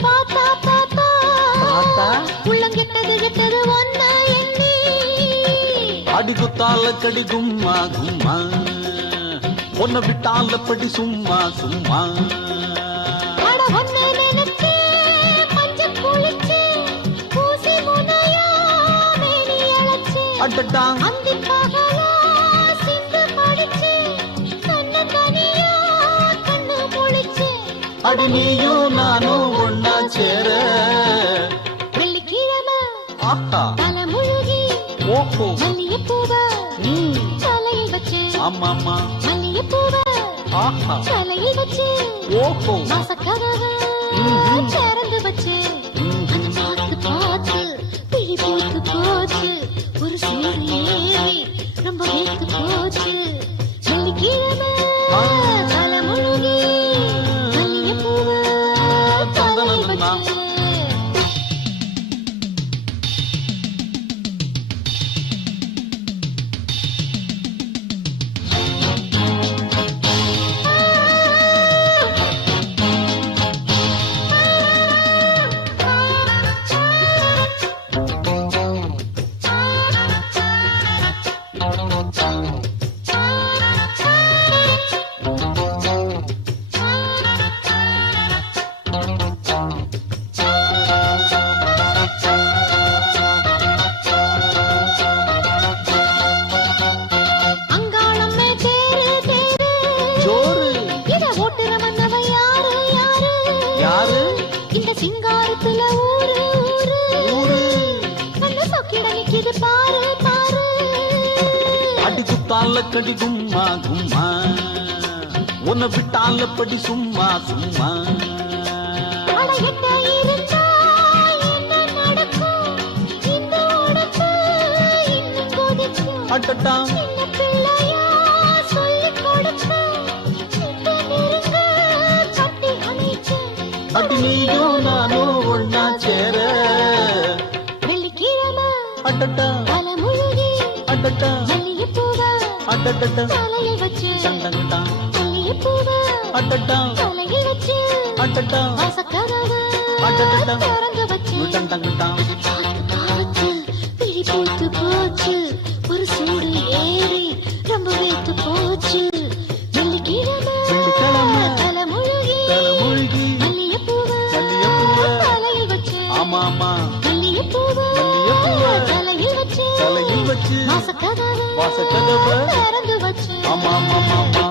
பார்த்தா பார்த்தா? உள்ளங்கெட்டது கெட்டது ஒன்ன எண்ணி. அடி குத்தால கடி கும்மா கும்மா. உன்னை விட்டால படி சும்மா சும்மா. அட ஒன்ன அடி நீயும் நானும் ஒன்னா சேர. வெள்ளிக்கிழமை ஆஹா தலை முழுகி ஓஹோ மல்லிகைப்பூவ தலையில் வச்சு ஆமாமா மல்லிகைப்பூவ ஆஹா. தலையில் வச்சு ஓஹோ. மாசக்கதவ அடடா. சின்ன பிள்ளையா சொல்லிக் கொடுக்க கிட்ட நெருங்க கட்டி அணைக்க அடி நீயும் நானும் ஒன்னா சேர. வெள்ளிக்கிழமை அடடா. தலை முழுகி அடடா. மல்லிகைப்பூவ அடடடா. தலையில் வச்சு டண்டங்கடா மல்லிகைப்பூவ அடடா. தலையில் வச்சு அடடா. வாசக்கதவு அடடடா. திறந்து வச்சு பார்த்து பார்த்து பிழி பூத்து போச்சு. ஒரு சூடு ஏறி ரொம்ப வேத்து போச்சு. வெள்ளிக்கிழமை. வெள்ளிக்கிழமை. தலை முழுகி. தலை மூழ்கி. மல்லிகைப்பூவ மல்லிகைப்பூவ தலையில் வச்சு. ஆமா ஆமா. மல்லிகைப்பூவ மல்லிகைப்பூவ தலையில் வச்சு. தலையில் வச்சு. வாசக்கதவு வாசக்கதவு. ஆமா ஆமா ஆமா.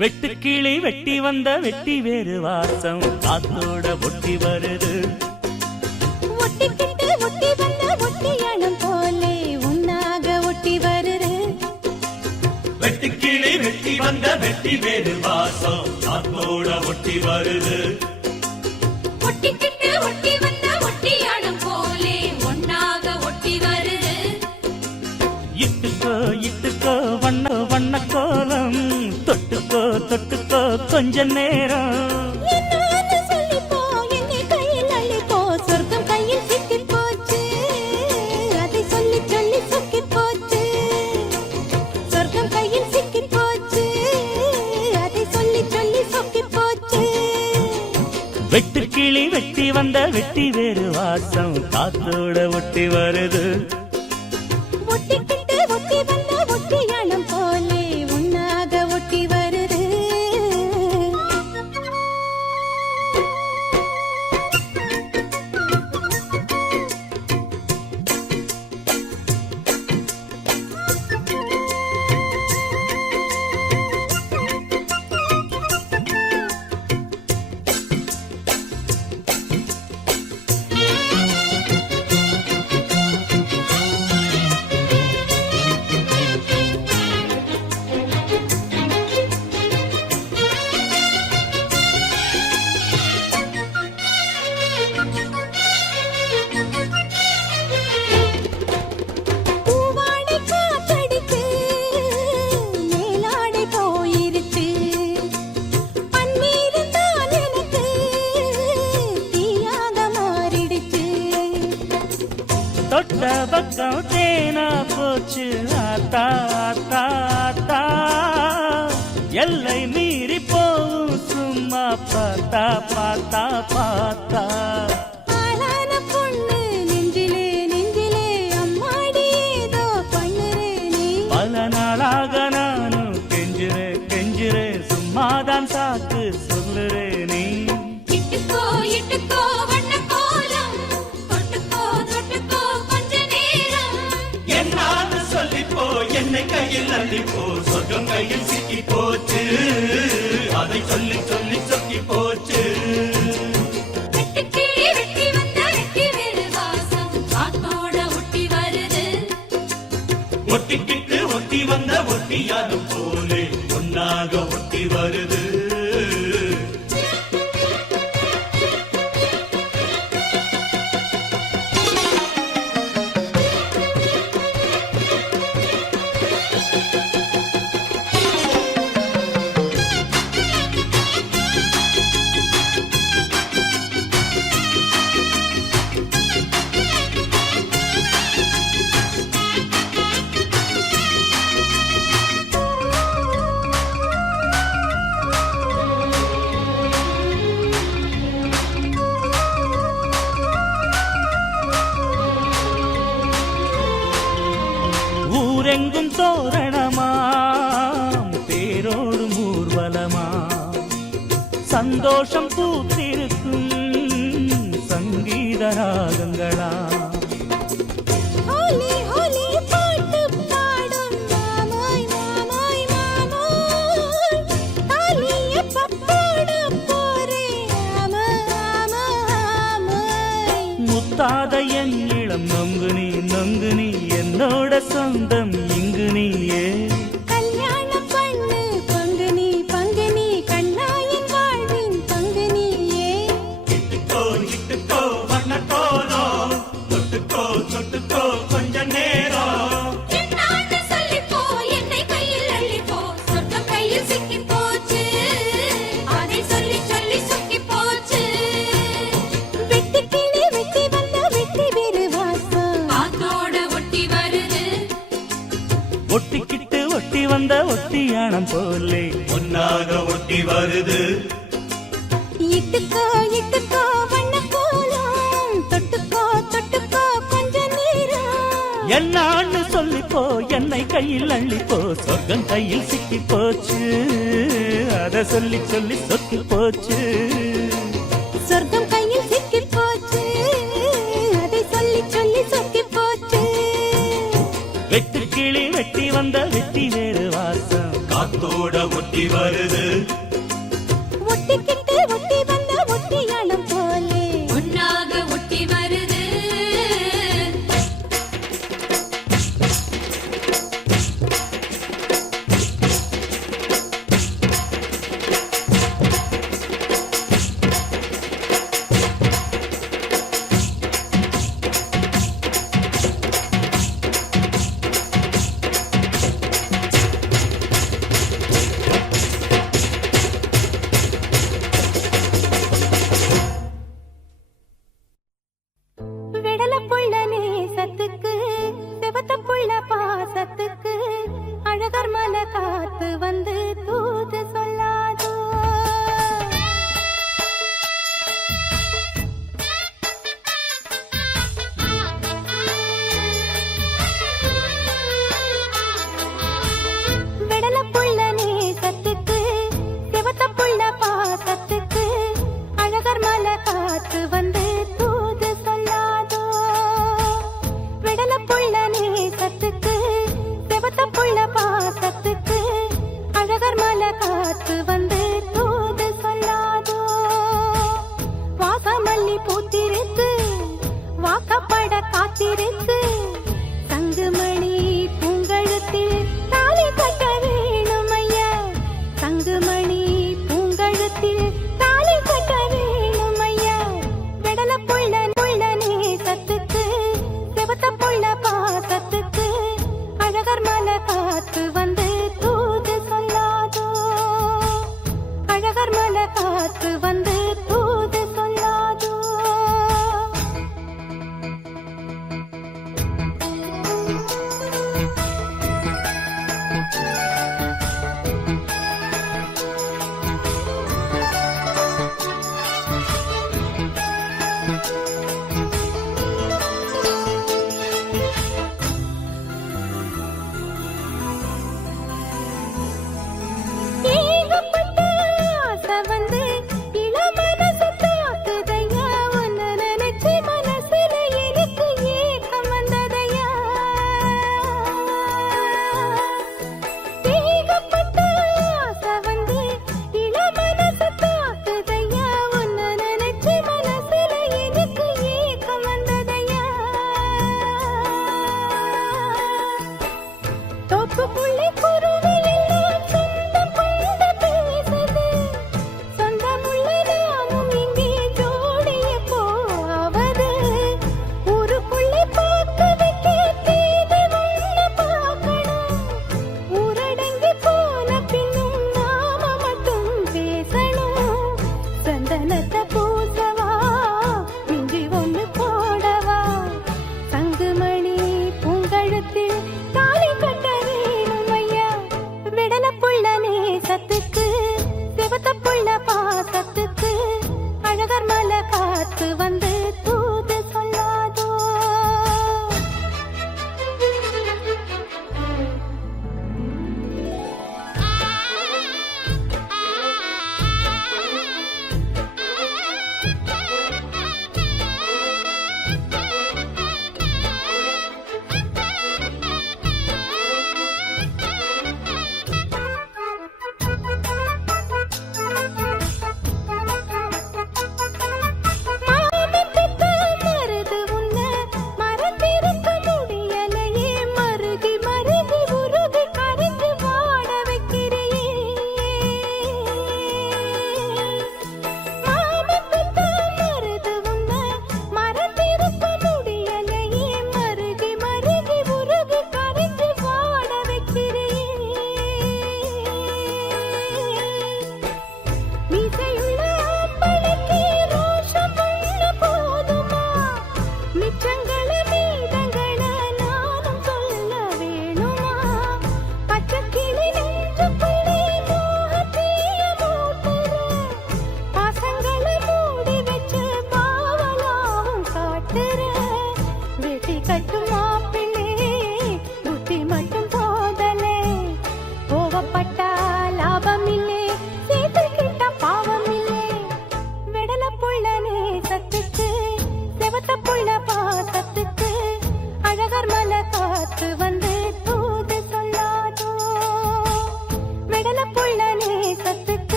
வெட்டுக்கிளி வெட்டி வந்த வெட்டி வேறு வாசம். காத்தோட ஒட்டி வருது. ஒட்டிக்கிட்டு ஒட்டி வந்த ஒட்டியானம் போலே உன்னாக ஒட்டி வருது. வெட்டுக்கிளி வெட்டி வந்த வெட்டி வேறு வாசம். காத்தோட ஒட்டி வருது. சொல்லி சொக்கிப் போச்சு. வெட்டுக்கிளி வெட்டி வந்த வெட்டி வேறு வாசம். காத்தோட ஒட்டி வருது. சும்மாதான் சாக்கு சொல்லுறே நீ. இட்டுக்கோ இட்டுக்கோ வண்ண கோலம் தொட்டுக்கோ தொட்டுக்கோ கொஞ்ச நேரம். என்னான்னு சொல்லிப்போ என்னை கையில் அள்ளிப்போ சொர்க்கம் கையில் சிக்கி போச்சு அதை சொல்லி சொல்லி சொக்கி போச்சு முத்தாத என் இளம் நொங்கு நீ நொங்கு நீ என்னோட சொந்தம் இங்கு நீயே. போலே ஒன்னாக ஒட்டி வருது. இட்டுக்கோ இட்டுக்கோ வண்ண கோலம் தொட்டுக்கோ தொட்டுக்கோ கொஞ்ச நேரம். என்னான்னு சொல்லிப்போ என்னை கையில் அள்ளிப்போ சொர்க்கம் கையில் சிக்கி போச்சு அத சொல்லி சொல்லி சொக்கி போச்சு சொர்க்கம் கையில் தோட ஒட்டி வருது. உள்ள பாசத்துக்கு அழகர் மலை காத்து வந்து தூது சொல்லாதோ? வாசமல்லி பூத்திருக்கு வாக்கப்பட காத்திருக்கு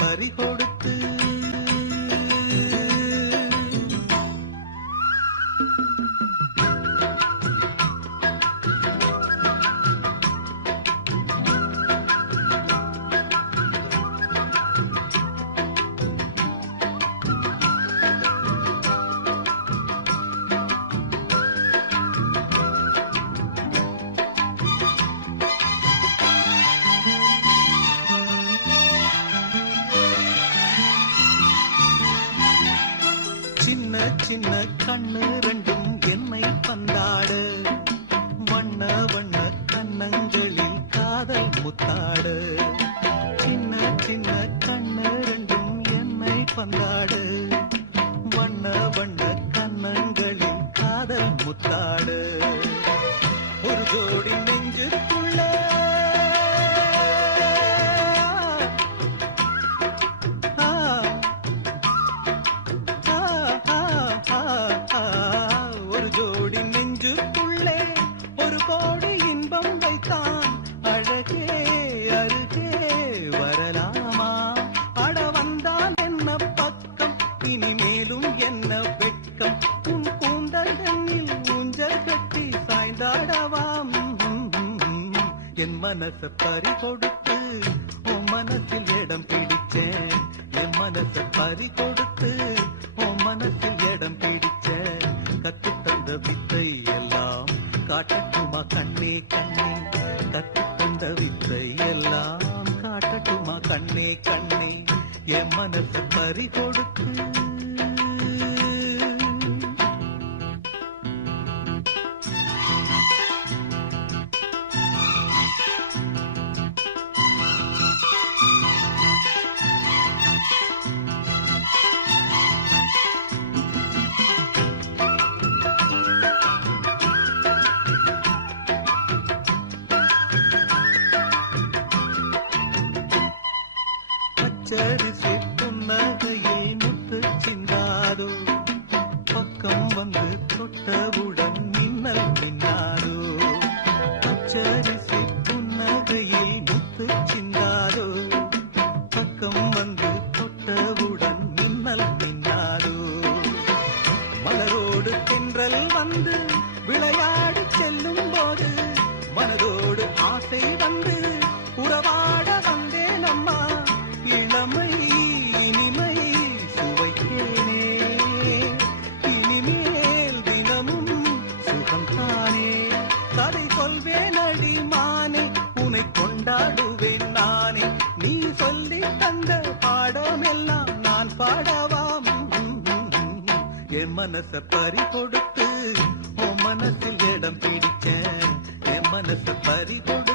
பறி கொடுத்து முத்தாடு வண்ண வண்ண கன்னங்களில் காதல் முத்தாடு. ஒரு ஜோடி நெஞ்சுக்குள்ள sleep or பறிகொடு